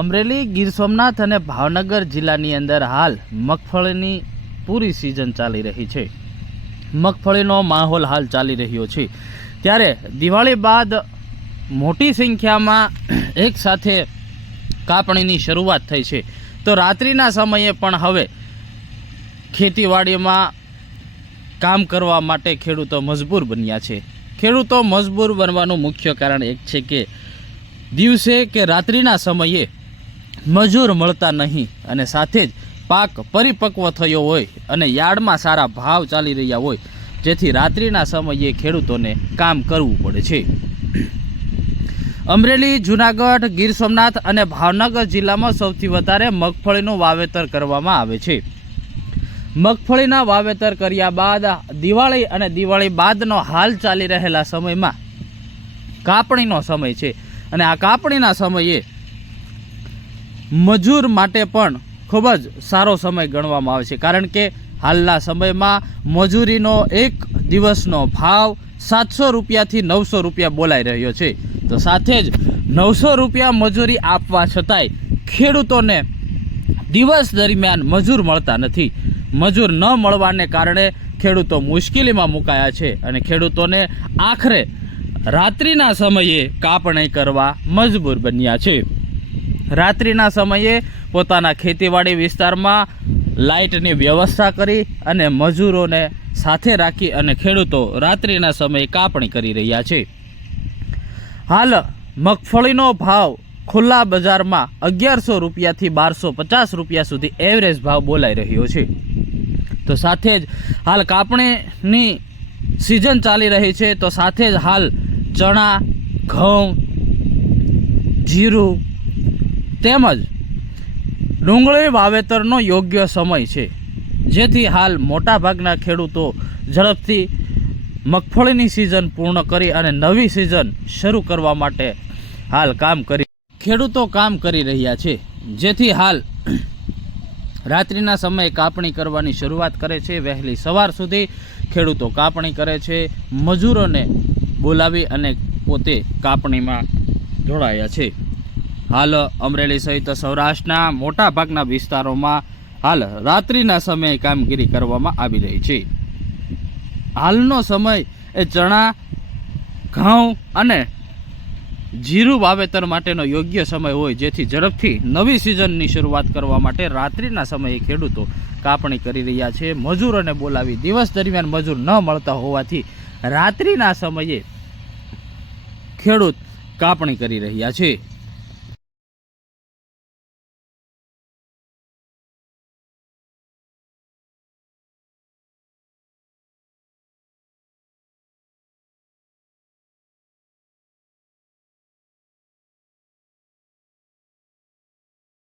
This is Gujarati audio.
અમરેલી, ગીર સોમનાથ અને ભાવનગર જિલ્લાની અંદર હાલ મગફળીની પૂરી સિઝન ચાલી રહી છે। મગફળીનો માહોલ હાલ ચાલી રહ્યો છે, ત્યારે દિવાળી બાદ મોટી સંખ્યામાં એક સાથે કાપણીની શરૂઆત થઈ છે। તો રાત્રિના સમયે પણ હવે ખેતીવાડીમાં કામ કરવા માટે ખેડૂતો મજબૂર બન્યા છે। ખેડૂતો મજબૂર બનવાનું મુખ્ય કારણ એક છે કે દિવસે કે રાત્રિના સમયે મજૂર મળતા નહીં અને સાથે જ પાક પરિપક્વ થયો હોય અને યાર્ડમાં સારા ભાવ ચાલી રહ્યા હોય, જેથી રાત્રિના સમયે ખેડૂતોને કામ કરવું પડે છે। અમરેલી, જૂનાગઢ, ગીર સોમનાથ અને ભાવનગર જિલ્લામાં સૌથી વધારે મગફળીનું વાવેતર કરવામાં આવે છે। મગફળીના વાવેતર કર્યા બાદ દિવાળી અને દિવાળી બાદનો હાલ ચાલી રહેલા સમયમાં કાપણીનો સમય છે અને આ કાપણીના સમયે મજૂર માટે પણ ખૂબ જ સારો સમય ગણવામાં આવે છે, કારણ કે હાલના સમયમાં મજૂરીનો એક દિવસનો ભાવ 700 રૂપિયાથી 900 રૂપિયા બોલાઈ રહ્યો છે। તો સાથે જ 900 રૂપિયા મજૂરી આપવા છતાંય ખેડૂતોને દિવસ દરમિયાન મજૂર મળતા નથી। મજૂર ન મળવાને કારણે ખેડૂતો મુશ્કેલીમાં મુકાયા છે અને ખેડૂતોને આખરે રાત્રિના સમયે કાપણી કરવા મજબૂર બન્યા છે। રાત્રિના સમયે પોતાના ખેતીવાડી વિસ્તારમાં લાઇટની વ્યવસ્થા કરી અને મજૂરોને સાથે રાખી અને ખેડૂતો રાત્રિના સમયે કાપણી કરી રહ્યા છે। હાલ મગફળીનો ભાવ ખુલ્લા બજારમાં 1100 રૂપિયાથી 1250 રૂપિયા સુધી એવરેજ ભાવ બોલાઈ રહ્યો છે। તો સાથે જ હાલ કાપણીની સિઝન ચાલી રહી છે, તો સાથે જ હાલ ચણા, ઘઉં, જીરું તેમજ ડુંગળી વાવેતરનો યોગ્ય સમય છે, જેથી હાલ મોટાભાગના ખેડૂતો ઝડપથી મગફળીની સિઝન પૂર્ણ કરી અને નવી સિઝન શરૂ કરવા માટે હાલ ખેડૂતો કામ કરી રહ્યા છે, જેથી હાલ રાત્રિના સમયે કાપણી કરવાની શરૂઆત કરે છે। વહેલી સવાર સુધી ખેડૂતો કાપણી કરે છે, મજૂરોને બોલાવી અને પોતે કાપણીમાં જોડાયા છે। હાલ અમરેલી સહિત સૌરાષ્ટ્રના મોટાભાગના વિસ્તારોમાં હાલ રાત્રિના સમયે કામગીરી કરવામાં આવી રહી છે। હાલનો સમય એ ચણા, ઘઉં અને જીરું વાવેતર માટેનો યોગ્ય સમય હોય, જેથી ઝડપથી નવી સિઝનની શરૂઆત કરવા માટે રાત્રિના સમયે ખેડૂતો કાપણી કરી રહ્યા છે। મજૂરોને બોલાવી દિવસ દરમિયાન મજૂર ન મળતા હોવાથી રાત્રિના સમયે ખેડૂત કાપણી કરી રહ્યા છે।